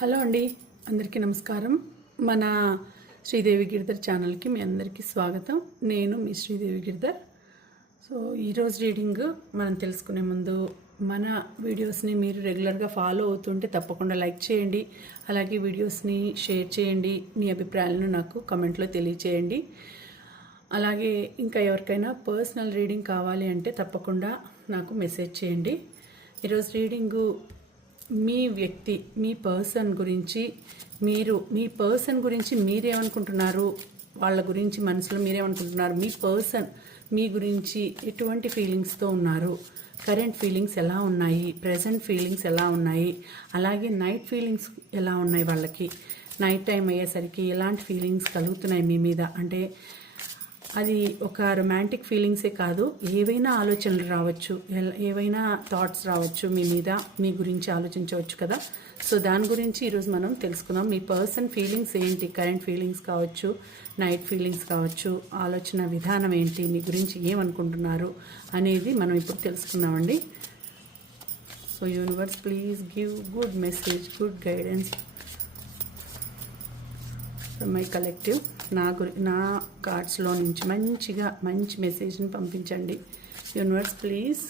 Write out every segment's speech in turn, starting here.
Hello అండి, అందరికీ నమస్కారం. మన శ్రీదేవి గిరిధర్ ఛానల్కి మీ అందరికీ స్వాగతం. నేను మీ శ్రీదేవి గిరిధర్. సో ఈరోజు రీడింగ్ మనం తెలుసుకునే ముందు మన వీడియోస్ని మీరు రెగ్యులర్గా ఫాలో అవుతుంటే తప్పకుండా లైక్ చేయండి. అలాగే వీడియోస్ని షేర్ చేయండి. మీ అభిప్రాయాలను నాకు కమెంట్లో తెలియచేయండి. అలాగే ఇంకా ఎవరికైనా పర్సనల్ రీడింగ్ కావాలి అంటే తప్పకుండా నాకు మెసేజ్ చేయండి. ఈరోజు రీడింగు మీ వ్యక్తి, మీ పర్సన్ గురించి మీ పర్సన్ గురించి మీరేమనుకుంటున్నారు, వాళ్ళ గురించి మనసులో మీరేమనుకుంటున్నారు, మీ పర్సన్ మీ గురించి ఎటువంటి ఫీలింగ్స్తో ఉన్నారు, కరెంట్ ఫీలింగ్స్ ఎలా ఉన్నాయి, ప్రజెంట్ ఫీలింగ్స్ ఎలా ఉన్నాయి, అలాగే నైట్ ఫీలింగ్స్ ఎలా ఉన్నాయి, వాళ్ళకి నైట్ టైం అయ్యేసరికి ఎలాంటి ఫీలింగ్స్ కలుగుతున్నాయి మీ మీద. అంటే అది ఒక రొమాంటిక్ ఫీలింగ్సే కాదు, ఏవైనా ఆలోచనలు రావచ్చు, ఏవైనా థాట్స్ రావచ్చు, మీ మీద మీ గురించి ఆలోచించవచ్చు కదా. సో దాని గురించి ఈరోజు మనం తెలుసుకుందాం. మీ పర్సన్ ఫీలింగ్స్ ఏంటి, కరెంట్ ఫీలింగ్స్ కావచ్చు, నైట్ ఫీలింగ్స్ కావచ్చు, ఆలోచన విధానం ఏంటి, మీ గురించి ఏమనుకుంటున్నారు అనేది మనం ఇప్పుడు తెలుసుకుందామండి. So universe, please give good message, good guidance from my collective. నా కార్డ్స్లో నుంచి మంచి మెసేజ్ని పంపించండి. Universe, please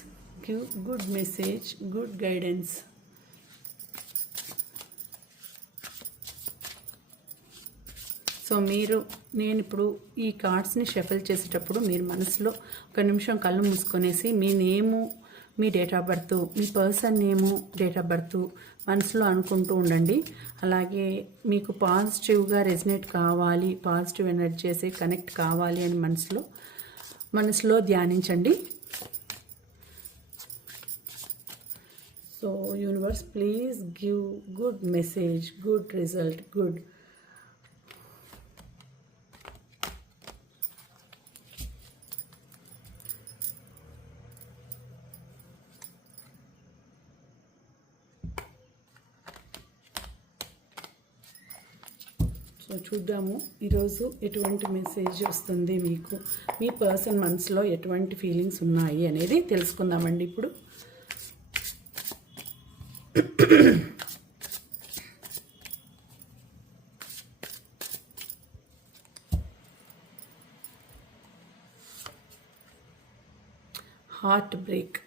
give good message, good guidance. So నేను ఇప్పుడు ఈ కార్డ్స్ని షఫల్ చేసేటప్పుడు మీరు మనసులో ఒక నిమిషం కళ్ళు మూసుకొనేసి మీ నేము, మీ డేట్ ఆఫ్ బర్త్, మీ person name, date of birth మనసులో అనుకుంటూ ఉండండి. అలాగే మీకు పాజిటివ్గా రెజినేట్ కావాలి, పాజిటివ్ ఎనర్జీసే కనెక్ట్ కావాలి అని మనసులో ధ్యానించండి. So universe, please give good message, good result, good. So చూద్దాము ఈరోజు ఎటువంటి మెసేజ్ వస్తుంది మీకు, మీ పర్సన్ మనసులో ఎటువంటి ఫీలింగ్స్ ఉన్నాయి అనేది తెలుసుకుందామండి ఇప్పుడు. Heart break,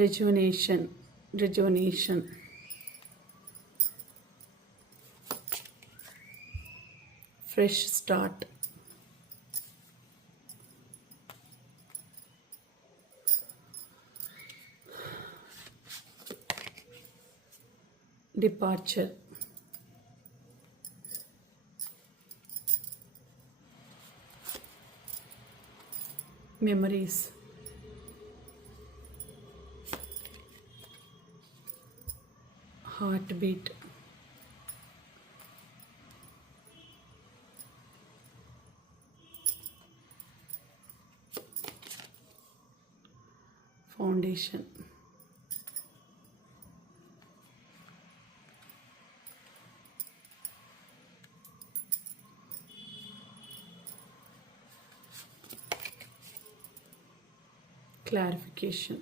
rejuvenation, fresh start, departure, memories, heartbeat, foundation, clarification,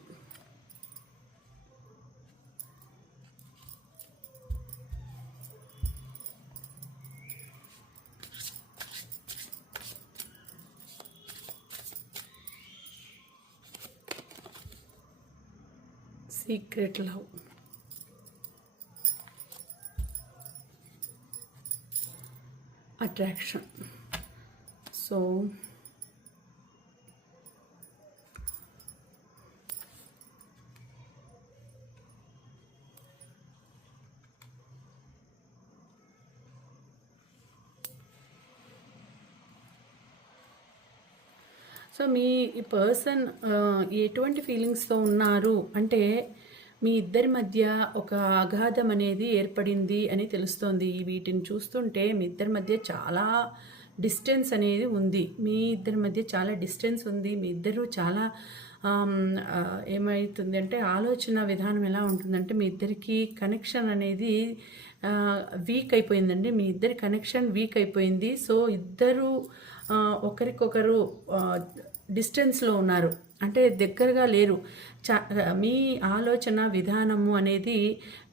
secret love, attraction. So మీ పర్సన్ ఎటువంటి ఫీలింగ్స్తో ఉన్నారు అంటే మీ ఇద్దరి మధ్య ఒక అగాధం అనేది ఏర్పడింది అని తెలుస్తోంది. వీటిని చూస్తుంటే మీ ఇద్దరి మధ్య చాలా డిస్టెన్స్ అనేది ఉంది. మీ ఇద్దరి మధ్య చాలా డిస్టెన్స్ ఉంది. మీ ఇద్దరు చాలా ఏమవుతుంది అంటే ఆలోచన విధానం ఎలా ఉంటుందంటే మీ ఇద్దరికి కనెక్షన్ అనేది వీక్ అయిపోయిందండి. మీ ఇద్దరి కనెక్షన్ వీక్ అయిపోయింది. సో ఇద్దరు ఒకరికొకరు డిస్టెన్స్లో ఉన్నారు, అంటే దగ్గరగా లేరు. మీ ఆలోచన విధానము అనేది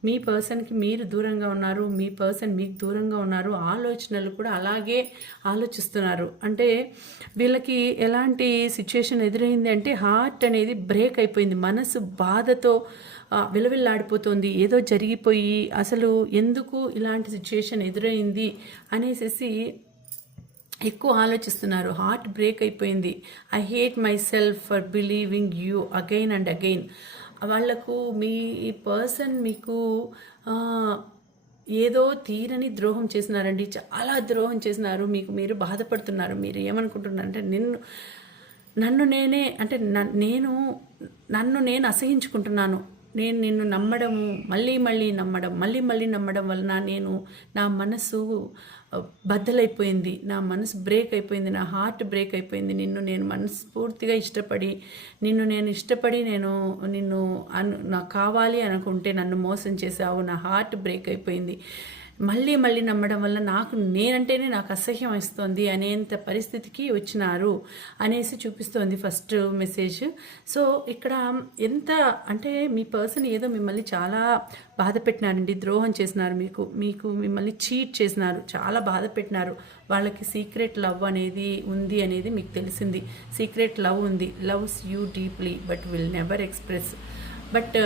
మీ పర్సన్కి మీరు దూరంగా ఉన్నారు, మీ పర్సన్ మీకు దూరంగా ఉన్నారు. ఆలోచనలు కూడా అలాగే ఆలోచిస్తున్నారు. అంటే వీళ్ళకి ఎలాంటి సిచ్యుయేషన్ ఎదురైంది అంటే హార్ట్ అనేది బ్రేక్ అయిపోయింది, మనసు బాధతో విలవిల్లాడిపోతుంది. ఏదో జరిగిపోయి అసలు ఎందుకు ఇలాంటి సిచ్యుయేషన్ ఎదురైంది అనేసి ఎక్కువ ఆలోచిస్తున్నారు. హార్ట్ బ్రేక్ అయిపోయింది. I hate my self for believing you again and again. వాళ్లకు మీ పర్సన్ మీకు ఏదో తీరని ద్రోహం చేసినారండి, చాలా ద్రోహం చేసినారు. మీకు మీరు బాధపడుతున్నారు. మీరు ఏమనుకుంటున్నారు అంటే నన్ను నేను అసహించుకుంటున్నాను. నేను నిన్ను నమ్మడము, మళ్ళీ మళ్ళీ నమ్మడం వలన నా మనసు బద్దలైపోయింది, నా మనసు బ్రేక్ అయిపోయింది, నా హార్ట్ బ్రేక్ అయిపోయింది. నేను మనస్ఫూర్తిగా ఇష్టపడి నిన్ను నాకు కావాలి అనుకుంటే నన్ను మోసం చేశావు, నా హార్ట్ బ్రేక్ అయిపోయింది. మళ్ళీ నమ్మడం వల్ల నేనంటేనే నాకు అసహ్యం వస్తుంది అనేంత పరిస్థితికి వచ్చినారు అనేసి చూపిస్తోంది ఫస్ట్ మెసేజ్. సో ఇక్కడ ఎంత అంటే మీ పర్సన్ ఏదో మిమ్మల్ని చాలా బాధ పెట్టినారండి, ద్రోహం చేసినారు, మిమ్మల్ని చీట్ చేసినారు, చాలా బాధ పెట్టినారు. వాళ్ళకి సీక్రెట్ లవ్ అనేది ఉంది అనేది మీకు తెలిసింది. సీక్రెట్ లవ్ ఉంది, loves you deeply but will never express. But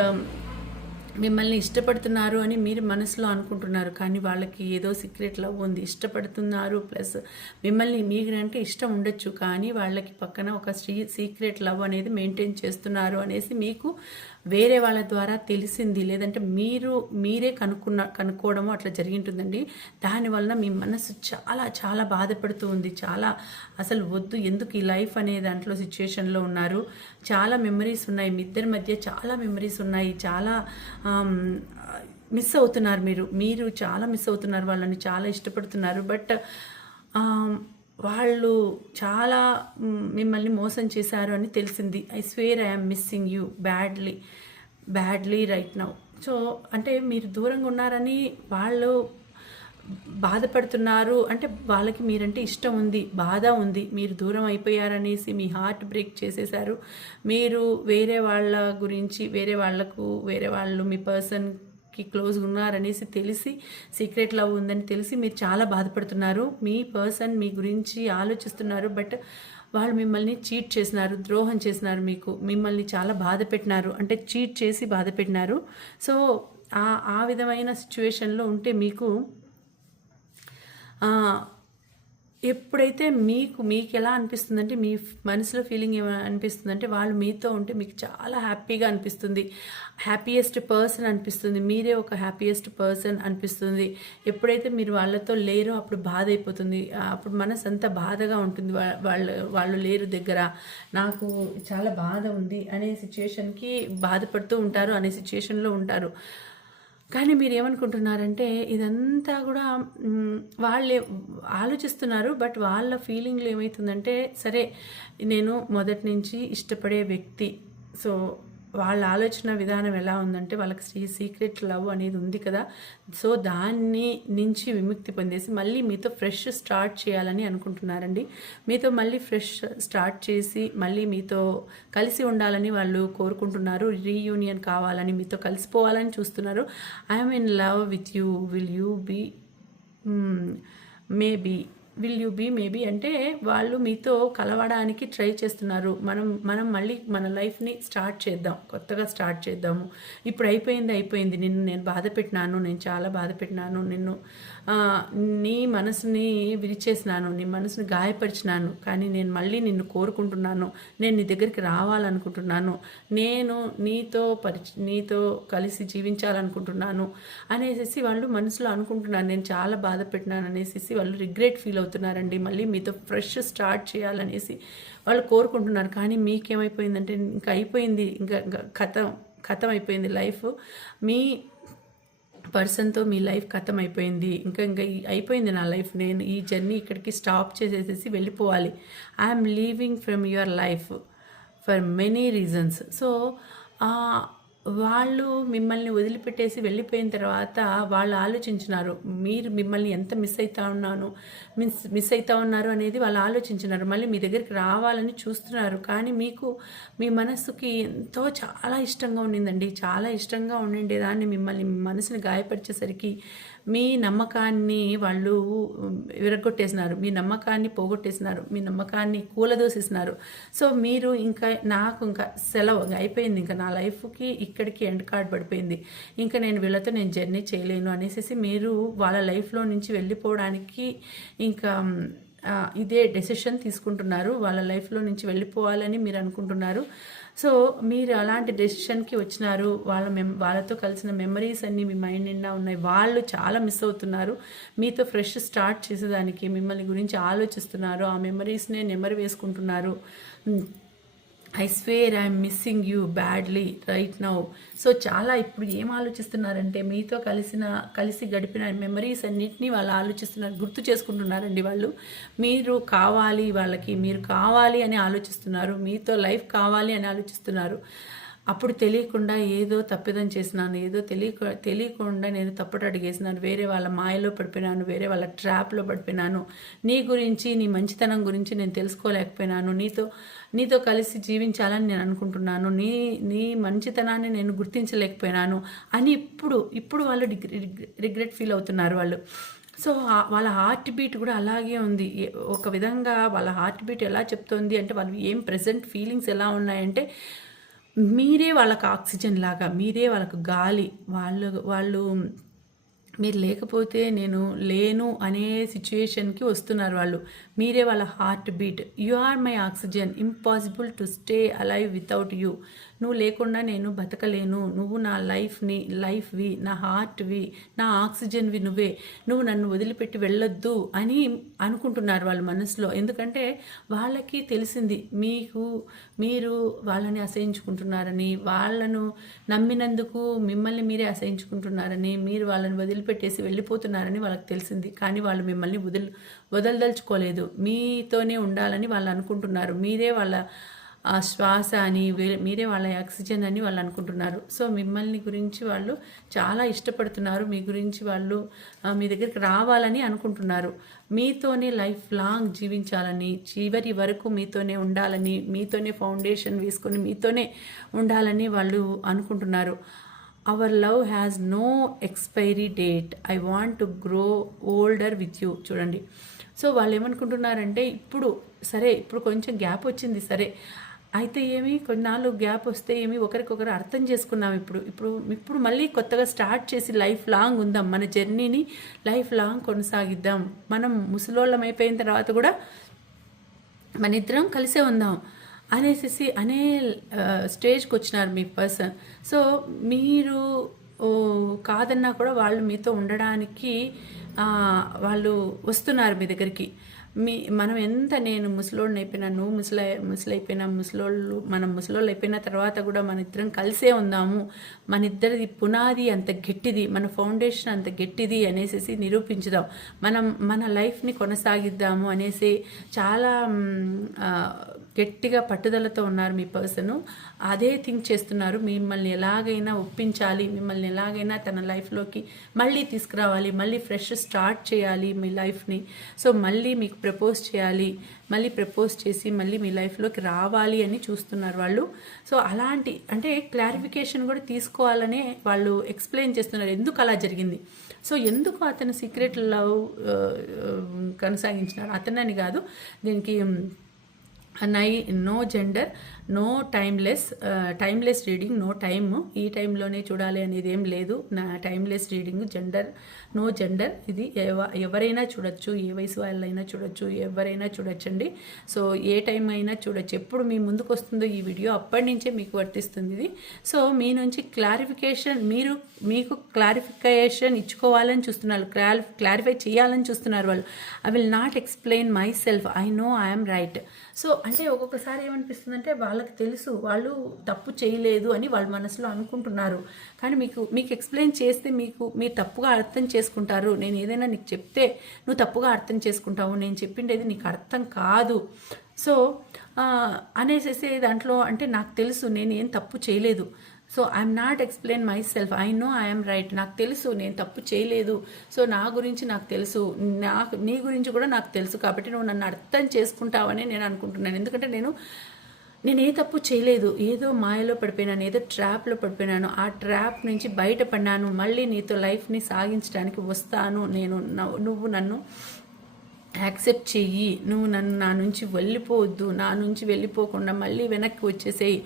మిమ్మల్ని ఇష్టపడుతున్నారు అని మీరు మనసులో అనుకుంటున్నారు, కానీ వాళ్ళకి ఏదో సీక్రెట్ లవ్ ఉంది. ఇష్టపడుతున్నారు ప్లస్ మిమ్మల్ని మీరంటే ఇష్టం ఉండొచ్చు, కానీ వాళ్ళకి పక్కన ఒక సీక్రెట్ లవ్ అనేది మెయింటైన్ చేస్తున్నారు అనేసి మీకు వేరే వాళ్ళ ద్వారా తెలిసింది, లేదంటే మీరే కనుక్కోవడము అట్లా జరిగింటుందండి. దానివల్ల మీ మనసు చాలా చాలా బాధపడుతూ ఉంది. చాలా అసలు వద్దు, ఎందుకు ఈ లైఫ్ అనే దాంట్లో సిచ్యుయేషన్లో ఉన్నారు. చాలా మెమరీస్ ఉన్నాయి, మీ ఇద్దరి మధ్య చాలా మెమరీస్ ఉన్నాయి. చాలా మిస్ అవుతున్నారు, మీరు చాలా మిస్ అవుతున్నారు, వాళ్ళని చాలా ఇష్టపడుతున్నారు. బట్ వాళ్ళు చాలా మిమ్మల్ని మోసం చేశారు అని తెలిసింది. I swear I am missing you badly right now. So అంటే మీరు దూరంగా ఉన్నారని వాళ్ళు బాధపడుతున్నారు, అంటే వాళ్ళకి మీరంటే ఇష్టం ఉంది, బాధ ఉంది. మీరు దూరం అయిపోయారనేసి మీ హార్ట్ బ్రేక్ చేసేశారు. మీరు వేరే వాళ్ళు మీ పర్సన్కి క్లోజ్గా ఉన్నారనేసి తెలిసి, సీక్రెట్ లవ్ ఉందని తెలిసి మీరు చాలా బాధపడుతున్నారు. మీ పర్సన్ మీ గురించి ఆలోచిస్తున్నారు, బట్ వాళ్ళు మిమ్మల్ని చీట్ చేసినారు, ద్రోహం చేసినారు, మిమ్మల్ని చాలా బాధ పెట్టినారు, అంటే చీట్ చేసి బాధ పెట్టినారు. సో ఆ విధమైన సిచ్యువేషన్లో ఉంటే మీకు ఎప్పుడైతే మీకు ఎలా అనిపిస్తుందంటే, మీ మనసులో ఫీలింగ్ ఏమైనా అనిపిస్తుందంటే, వాళ్ళు మీతో ఉంటే మీకు చాలా హ్యాపీగా అనిపిస్తుంది, హ్యాపీయెస్ట్ పర్సన్ అనిపిస్తుంది, మీరే ఒక హ్యాపీయెస్ట్ పర్సన్ అనిపిస్తుంది. ఎప్పుడైతే మీరు వాళ్ళతో లేరో అప్పుడు బాధ అయిపోతుంది, అప్పుడు మనసు అంతా బాధగా ఉంటుంది. వాళ్ళు లేరు దగ్గర, నాకు చాలా బాధ ఉంది అనే సిచ్యుయేషన్కి బాధపడుతూ ఉంటారు, అనే సిచ్యుయేషన్లో ఉంటారు. కానీ మీరు ఏమనుకుంటున్నారంటే ఇదంతా కూడా వాళ్ళే ఆలోచిస్తున్నారు, బట్ వాళ్ళ ఫీలింగ్లు ఏమవుతుందంటే, సరే నేను మొదటి నుంచి ఇష్టపడే వ్యక్తి, సో వాళ్ళ ఆలోచన విధానం ఎలా ఉందంటే, వాళ్ళకి సీక్రెట్ లవ్ అనేది ఉంది కదా, సో దాన్ని నుంచి విముక్తి పొందేసి మళ్ళీ మీతో ఫ్రెష్ స్టార్ట్ చేయాలని అనుకుంటున్నారండి. మీతో మళ్ళీ ఫ్రెష్ స్టార్ట్ చేసి మళ్ళీ మీతో కలిసి ఉండాలని వాళ్ళు కోరుకుంటున్నారు. రీయూనియన్ కావాలని, మీతో కలిసిపోవాలని చూస్తున్నారు. I'm in love with you, will you be maybe అంటే వాళ్ళు మీతో కలవడానికి ట్రై చేస్తున్నారు. మనం మళ్ళీ మన లైఫ్ని కొత్తగా స్టార్ట్ చేద్దాము. ఇప్పుడు అయిపోయింది, నేను బాధ పెట్టినాను, నేను చాలా బాధ పెట్టినాను, నీ మనసుని విరిచేసినాను, నీ మనసుని గాయపరిచినాను, కానీ నేను మళ్ళీ నిన్ను కోరుకుంటున్నాను, నేను నీ దగ్గరికి రావాలనుకుంటున్నాను, నేను నీతో కలిసి జీవించాలనుకుంటున్నాను అనేసి వాళ్ళు మనసులో అనుకుంటున్నారు. నేను చాలా బాధ పెట్టినాను అనేసి వాళ్ళు రిగ్రెట్ ఫీల్ అవుతున్నారండి. మళ్ళీ మీతో ఫ్రెష్ స్టార్ట్ చేయాలనేసి వాళ్ళు కోరుకుంటున్నారు. కానీ మీకేమైపోయిందంటే ఇంకా అయిపోయింది, ఇంకా ఖతం అయిపోయింది లైఫ్. మీ పర్సన్తో మీ లైఫ్ ఖతం అయిపోయింది, ఇంకా అయిపోయింది నా లైఫ్, నేను ఈ జర్నీ ఇక్కడికి స్టాప్ చేసేసి వెళ్ళిపోవాలి. I'm leaving from your life for many reasons. So వాళ్ళు మిమ్మల్ని వదిలిపెట్టేసి వెళ్ళిపోయిన తర్వాత వాళ్ళు ఆలోచించినారు, మీరు మిమ్మల్ని ఎంత మిస్ అవుతా ఉన్నారు అనేది వాళ్ళు ఆలోచించినారు. మళ్ళీ మీ దగ్గరికి రావాలని చూస్తున్నారు. కానీ మీకు మీ మనసుకి ఎంతో చాలా ఇష్టంగా ఉండిందండి, చాలా ఇష్టంగా ఉండిండేదాన్ని మిమ్మల్ని మీ మనసుని గాయపరిచేసరికి మీ నమ్మకాన్ని వాళ్ళు విరగొట్టేసినారు, మీ నమ్మకాన్ని పోగొట్టేసినారు, మీ నమ్మకాన్ని కూలదోసేసినారు. సో మీరు నాకు ఇంకా సెలవు అయిపోయింది, ఇంకా నా లైఫ్కి ఇక్కడికి ఎండ్ కార్డ్ పడిపోయింది, ఇంకా వీళ్ళతో నేను జర్నీ చేయలేను అనేసి మీరు వాళ్ళ లైఫ్లో నుంచి వెళ్ళిపోవడానికి ఇంకా ఇదే డెసిషన్ తీసుకుంటున్నారు. వాళ్ళ లైఫ్లో నుంచి వెళ్ళిపోవాలని మీరు అనుకుంటున్నారు. సో మీరు అలాంటి డెసిషన్కి వచ్చినారు. వాళ్ళతో కలిసిన మెమరీస్ అన్నీ మీ మైండ్ నిండా ఉన్నాయి. వాళ్ళు చాలా మిస్ అవుతున్నారు. మీతో ఫ్రెష్ స్టార్ట్ చేసేదానికి మిమ్మల్ని గురించి ఆలోచిస్తున్నారు. ఆ మెమరీస్నే నెమరు వేసుకుంటున్నారు. I swear I'm missing you badly right now. So చాలా ఇప్పుడు ఏం ఆలోచిస్తున్నారంటే మీతో కలిసి గడిపిన మెమరీస్ అన్నింటినీ వాళ్ళు ఆలోచిస్తున్నారు, గుర్తు చేసుకుంటున్నారండి. వాళ్ళు మీరు కావాలి అని ఆలోచిస్తున్నారు, మీతో లైఫ్ కావాలి అని ఆలోచిస్తున్నారు. అప్పుడు తెలియకుండా ఏదో తప్పిదం చేసినాను, ఏదో తెలియకుండా నేను తప్పట అడిగేసినాను, వేరే వాళ్ళ మాయలో పడిపోయినాను, వేరే వాళ్ళ ట్రాప్లో పడిపోయినాను, నీ గురించి నీ మంచితనం గురించి నేను తెలుసుకోలేకపోయినాను, నీతో కలిసి జీవించాలని నేను అనుకుంటున్నాను, నీ మంచితనాన్ని నేను గుర్తించలేకపోయినాను అని ఇప్పుడు వాళ్ళు రిగ్రెట్ ఫీల్ అవుతున్నారు వాళ్ళు. సో వాళ్ళ హార్ట్ బీట్ కూడా అలాగే ఉంది. ఒక విధంగా వాళ్ళ హార్ట్ బీట్ ఎలా చెప్తోంది అంటే వాళ్ళు ఏం ప్రెజెంట్ ఫీలింగ్స్ ఎలా ఉన్నాయంటే మీరే వాళ్ళకు ఆక్సిజన్ లాగా, మీరే వాళ్ళకు గాలి. వాళ్ళు మీరు లేకపోతే నేను లేను అనే సిచ్యుయేషన్కి వస్తున్నారు వాళ్ళు. మీరే వాళ్ళ heart beat. You are my oxygen, impossible to stay alive without you. నువ్వు లేకుండా నేను బతకలేను, నువ్వు నా లైఫ్వి, నా హార్ట్వి, నా ఆక్సిజన్వి నువ్వే, నువ్వు నన్ను వదిలిపెట్టి వెళ్ళొద్దు అని అనుకుంటున్నారు వాళ్ళ మనసులో. ఎందుకంటే వాళ్ళకి తెలిసింది మీరు వాళ్ళని అసహించుకుంటున్నారని, వాళ్ళను నమ్మినందుకు మిమ్మల్ని మీరే అసహించుకుంటున్నారని, మీరు వాళ్ళని వదిలిపెట్టేసి వెళ్ళిపోతున్నారని వాళ్ళకి తెలిసింది. కానీ వాళ్ళు మిమ్మల్ని వదలదలుచుకోలేదు, మీతోనే ఉండాలని వాళ్ళు అనుకుంటున్నారు. మీరే వాళ్ళ శ్వాస అని, మీరే వాళ్ళ ఆక్సిజన్ అని వాళ్ళు అనుకుంటున్నారు. సో మిమ్మల్ని గురించి వాళ్ళు చాలా ఇష్టపడుతున్నారు, మీ గురించి వాళ్ళు మీ దగ్గరికి రావాలని అనుకుంటున్నారు, మీతోనే లైఫ్ లాంగ్ జీవించాలని, చివరి వరకు మీతోనే ఉండాలని, మీతోనే ఫౌండేషన్ వేసుకొని మీతోనే ఉండాలని వాళ్ళు అనుకుంటున్నారు. Our love has no expiry date, I want to grow older with you. చూడండి, సో వాళ్ళు ఏమనుకుంటున్నారంటే ఇప్పుడు కొంచెం గ్యాప్ వచ్చింది, సరే అయితే ఏమి, కొన్నాళ్ళు గ్యాప్ వస్తే ఏమి, ఒకరికొకరు అర్థం చేసుకున్నాం, ఇప్పుడు మళ్ళీ కొత్తగా స్టార్ట్ చేసి లైఫ్ లాంగ్ ఉందాం, మన జర్నీని లైఫ్ లాంగ్ కొనసాగిద్దాం, మనం ముసలోళ్ళం అయిపోయిన తర్వాత కూడా మన ఇద్దరం కలిసే ఉందాం అనే స్టేజ్కి వచ్చినారు మీ పర్సన్. సో మీరు కాదన్నా కూడా వాళ్ళు మీతో ఉండడానికి వాళ్ళు వస్తున్నారు మీ దగ్గరికి. మనం ఎంత, నేను ముసలోళ్ళని అయిపోయినా, నువ్వు ముసలైపోయినా, మనం ముసలోళ్ళు అయిపోయిన తర్వాత కూడా మన ఇద్దరం కలిసే ఉందాము, మన ఇద్దరిది పునాది అంత గట్టిది, మన ఫౌండేషన్ అంత గట్టిది అనేసి నిరూపించుదాం, మన లైఫ్ని కొనసాగిద్దాము అనేసి చాలా గట్టిగా పట్టుదలతో ఉన్నారు మీ పర్సను. అదే థింక్ చేస్తున్నారు, మిమ్మల్ని ఎలాగైనా ఒప్పించాలి, మిమ్మల్ని ఎలాగైనా తన లైఫ్లోకి మళ్ళీ తీసుకురావాలి, మళ్ళీ ఫ్రెష్ స్టార్ట్ చేయాలి మీ లైఫ్ని. సో మళ్ళీ మీకు ప్రపోజ్ చేయాలి, మళ్ళీ ప్రపోజ్ చేసి మళ్ళీ మీ లైఫ్లోకి రావాలి అని చూస్తున్నారు వాళ్ళు. సో అలాంటి అంటే క్లారిఫికేషన్ కూడా తీసుకోవాలనే వాళ్ళు ఎక్స్ప్లెయిన్ చేస్తున్నారు ఎందుకు అలా జరిగింది. సో ఎందుకు అతను సీక్రెట్ లవ్ కొనసాగించినారు, అతనని కాదు, దీనికి no gender, no timeless reading, no time, ఈ టైంలోనే చూడాలి అనేది ఏం లేదు. నా టైమ్లెస్ రీడింగ్, నో జెండర్, ఇది ఎవరైనా చూడొచ్చు, ఏ వయసు వాళ్ళైనా చూడొచ్చు, ఎవరైనా చూడొచ్చండి. సో ఏ టైం అయినా చూడొచ్చు, ఎప్పుడు మీ ముందుకు వస్తుందో ఈ వీడియో అప్పటి నుంచే మీకు వర్తిస్తుంది ఇది. సో మీ నుంచి క్లారిఫికేషన్, మీకు క్లారిఫికేషన్ ఇచ్చుకోవాలని చూస్తున్నారు, క్లారిఫై చేయాలని చూస్తున్నారు వాళ్ళు. I will not explain my self, I know I'm right. So అంటే ఒక్కొక్కసారి ఏమనిపిస్తుందంటే వాళ్ళకి తెలుసు వాళ్ళు తప్పు చేయలేదు అని వాళ్ళ మనసులో అనుకుంటున్నారు, కానీ మీకు ఎక్స్ప్లెయిన్ చేస్తే మీరు తప్పుగా అర్థం చేసుకుంటారు. నేను ఏదైనా నీకు చెప్తే నువ్వు తప్పుగా అర్థం చేసుకుంటావు, నేను చెప్పిండేది నీకు అర్థం కాదు. సో అనేసేసి దాంట్లో అంటే నాకు తెలుసు నేను ఏం తప్పు చేయలేదు, so I'm not explain my self, I know I'm right, నాకు తెలుసు నేను తప్పు చేయలేదు, సో నా గురించి నాకు తెలుసు, నీ గురించి కూడా నాకు తెలుసు, కాబట్టి నువ్వు నన్ను అర్థం చేసుకుంటావని నేను అనుకుంటున్నాను. ఎందుకంటే నేను ఏ తప్పు చేయలేదు, ఏదో మాయలో పడిపోయినాను, ఏదో ట్రాప్లో పడిపోయినాను, ఆ ట్రాప్ నుంచి బయటపడినాను, మళ్ళీ నీతో లైఫ్ని సాగించడానికి వస్తాను నేను, నువ్వు నన్ను యాక్సెప్ట్ చెయ్యి, నువ్వు నా నుంచి వెళ్ళిపోవద్దు, నా నుంచి వెళ్ళిపోకుండా మళ్ళీ వెనక్కి వచ్చేసేయి,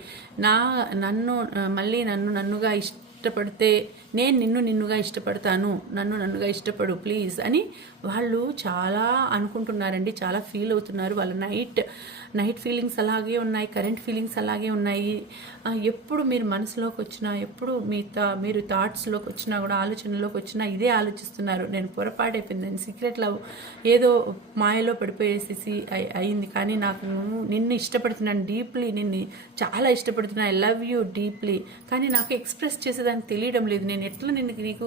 నన్నుగా ఇష్టపడితే నేను నిన్నుగా ఇష్టపడతాను, నన్నుగా ఇష్టపడు ప్లీజ్ అని వాళ్ళు చాలా అనుకుంటున్నారండి, చాలా ఫీల్ అవుతున్నారు. వాళ్ళ నైట్ ఫీలింగ్స్ అలాగే ఉన్నాయి, కరెంట్ ఫీలింగ్స్ అలాగే ఉన్నాయి. ఎప్పుడు మీరు మనసులోకి వచ్చినా, ఎప్పుడు మీరు థాట్స్లోకి వచ్చినా కూడా, ఆలోచనలోకి వచ్చినా ఇదే ఆలోచిస్తున్నారు. నేను పొరపాటైపోయింది, నేను సీక్రెట్ లవ్ ఏదో మాయలో పడిపోయేసి అయింది, కానీ నాకు నిన్ను ఇష్టపడుతున్నాను డీప్లీ, నిన్ను చాలా ఇష్టపడుతున్నాను, ఐ లవ్ యూ డీప్లీ, కానీ నాకు ఎక్స్ప్రెస్ చేసేదానికి తెలియడం లేదు. నేను ఎట్లా నీకు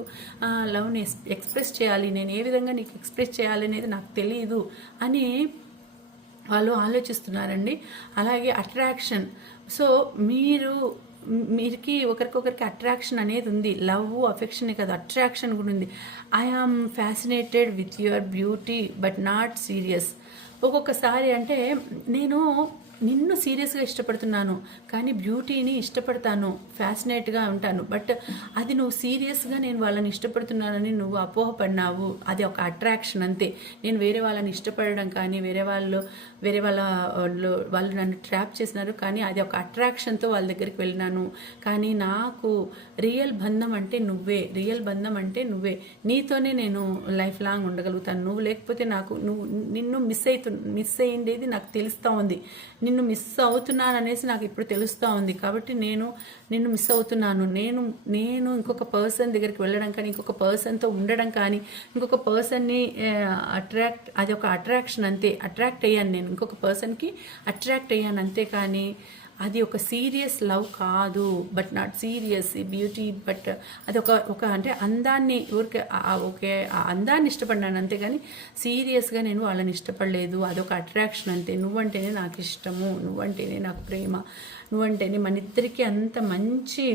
లవ్ని ఎక్స్ప్రెస్ చేయాలి, నేను ఏ విధంగా నీకు ఎక్స్ప్రెస్ చేయాలి అనేది నాకు తెలియదు అని వాళ్ళు ఆలోచిస్తున్నారండి. అలాగే అట్రాక్షన్, సో మీరుకి ఒకరికొకరికి అట్రాక్షన్ అనేది ఉంది. లవ్ అఫెక్షనే కదా, అట్రాక్షన్ కూడా ఉంది. I am fascinated with your beauty but not serious. ఒక్కొక్కసారి అంటే నేను నిన్ను సీరియస్గా ఇష్టపడుతున్నాను, కానీ బ్యూటీని ఇష్టపడతాను, ఫ్యాసినేట్గా ఉంటాను, బట్ అది నువ్వు సీరియస్గా నేను వాళ్ళని ఇష్టపడుతున్నానని నువ్వు అపోహపడినావు, అది ఒక అట్రాక్షన్ అంతే. నేను వేరే వాళ్ళని ఇష్టపడడం కానీ, వేరే వాళ్ళు నన్ను ట్రాప్ చేసినారు, కానీ అది ఒక అట్రాక్షన్తో వాళ్ళ దగ్గరికి వెళ్ళినాను, కానీ నాకు రియల్ బంధం అంటే నువ్వే, నీతోనే నేను లైఫ్ లాంగ్ ఉండగలుగుతాను. నువ్వు లేకపోతే నాకు నిన్ను మిస్ అయ్యిండేది నాకు తెలుస్తూ ఉంది, నిన్ను మిస్ అవుతున్నాను అనేసి నాకు ఇప్పుడు తెలుస్తూ ఉంది, కాబట్టి నిన్ను మిస్ అవుతున్నాను. నేను ఇంకొక పర్సన్ దగ్గరికి వెళ్ళడం కానీ, ఇంకొక పర్సన్తో ఉండడం కానీ, ఇంకొక పర్సన్ని అది ఒక అట్రాక్షన్ అంతే. అట్రాక్ట్ అయ్యాను, నేను ఇంకొక పర్సన్కి అట్రాక్ట్ అయ్యాను అంతే, కానీ అది ఒక సీరియస్ లవ్ కాదు, but not serious beauty, but అది ఒక అంటే అందాన్ని ఓకే ఆ అందాన్ని ఇష్టపడినాను అంతేగాని సీరియస్గా నేను వాళ్ళని ఇష్టపడలేదు. అదొక అట్రాక్షన్ అంతే. నువ్వంటేనే నాకు ఇష్టము, నువ్వంటేనే నాకు ప్రేమ, నువ్వంటేనే మన ఇద్దరికీ అంత మంచి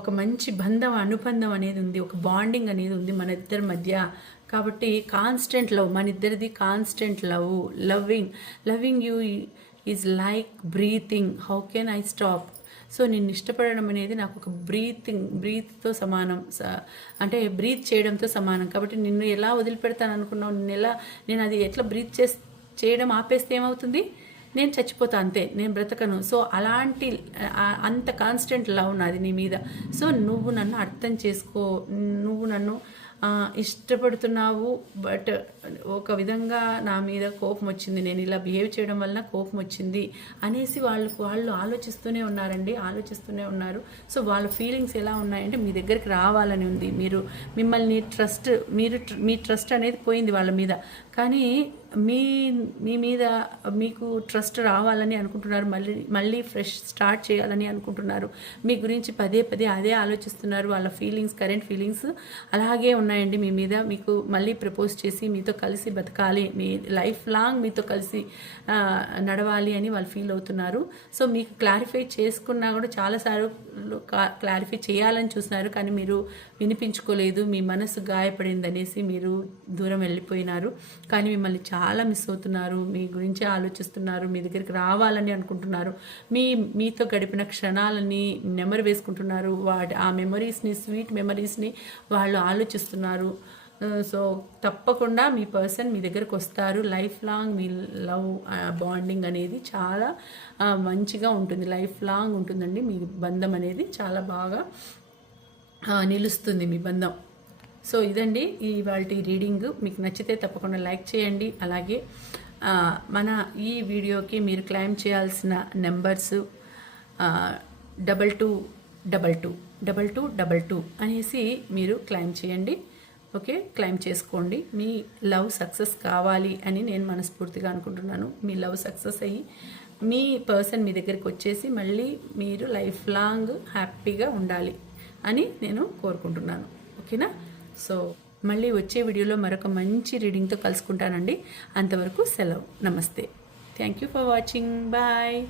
ఒక మంచి అనుబంధం అనేది ఉంది, ఒక బాండింగ్ అనేది ఉంది మన ఇద్దరి మధ్య. కాబట్టి కాన్స్టెంట్ లవ్, మన ఇద్దరిది constant loving you is like breathing, how can I stop. So నిన్ను ఇష్టపడడం అనేది నాకు ఒక బ్రీత్తో సమానం, అంటే బ్రీత్ చేయడంతో సమానం. కాబట్టి నిన్ను ఎలా వదిలిపెడతాను అనుకున్నావు, నేను అది ఎట్లా బ్రీత్ చేయడం ఆపేస్తే ఏమవుతుంది, నేను చచ్చిపోతా అంతే, నేను బ్రతకను. సో అలాంటి అంత కాన్స్టెంట్ లవ్ నాది నీ మీద. సో నువ్వు నన్ను అర్థం చేసుకో, నువ్వు నన్ను ఇష్టపడుతున్నావు, బట్ ఒక విధంగా నా మీద కోపం వచ్చింది, నేను ఇలా బిహేవ్ చేయడం వలన కోపం వచ్చింది అనేసి వాళ్ళు ఆలోచిస్తూనే ఉన్నారు. సో వాళ్ళ ఫీలింగ్స్ ఎలా ఉన్నాయంటే మీ దగ్గరికి రావాలని ఉంది, మిమ్మల్ని మీ ట్రస్ట్ అనేది పోయింది వాళ్ళ మీద, కానీ మీ మీద మీకు ట్రస్ట్ రావాలని అనుకుంటున్నారు, మళ్ళీ ఫ్రెష్ స్టార్ట్ చేయాలని అనుకుంటున్నారు, మీ గురించి పదే అదే ఆలోచిస్తున్నారు. వాళ్ళ కరెంట్ ఫీలింగ్స్ అలాగే ఉన్నాయండి మీ మీద. మీకు మళ్ళీ ప్రపోజ్ చేసి మీతో కలిసి బతకాలి, మీ లైఫ్ లాంగ్ మీతో కలిసి నడవాలి అని వాళ్ళు ఫీల్ అవుతున్నారు. సో మీకు క్లారిఫై చేసుకున్నా కూడా చాలాసార్లు క్లారిఫై చేయాలని చూస్తున్నారు, కానీ మీరు వినిపించుకోలేదు, మీ మనసు గాయపడింది అనేసి మీరు దూరం వెళ్ళిపోయినారు. కానీ మిమ్మల్ని చాలా మిస్ అవుతున్నారు, మీ గురించి ఆలోచిస్తున్నారు, మీ దగ్గరికి రావాలని అనుకుంటున్నారు, మీతో గడిపిన క్షణాలని నెమరు వేసుకుంటున్నారు, ఆ మెమరీస్ని, స్వీట్ మెమరీస్ని వాళ్ళు ఆలోచిస్తున్నారు. సో తప్పకుండా మీ పర్సన్ మీ దగ్గరకు వస్తారు. లైఫ్ లాంగ్ మీ లవ్ బాండింగ్ అనేది చాలా మంచిగా ఉంటుంది, లైఫ్ లాంగ్ ఉంటుందండి. మీ బంధం అనేది చాలా బాగా నిలుస్తుంది, మీ బంధం. సో ఇదండి ఇవాళ రీడింగ్. మీకు నచ్చితే తప్పకుండా లైక్ చేయండి. అలాగే మన ఈ వీడియోకి మీరు క్లైమ్ చేయాల్సిన నెంబర్స్ 2222 అనేసి మీరు క్లైమ్ చేయండి. ఓకే, క్లైమ్ చేసుకోండి. మీ లవ్ సక్సెస్ కావాలి అని నేను మనస్ఫూర్తిగా అనుకుంటున్నాను. మీ లవ్ సక్సెస్ అయ్యి మీ పర్సన్ మీ దగ్గరికి వచ్చేసి మళ్ళీ మీరు లైఫ్ లాంగ్ హ్యాపీగా ఉండాలి అని నేను కోరుకుంటున్నాను. ఓకేనా? సో మళ్ళీ వచ్చే వీడియోలో మరొక మంచి రీడింగ్తో కలుసుకుంటానండి. అంతవరకు సెలవు. నమస్తే. Thank you for watching. Bye.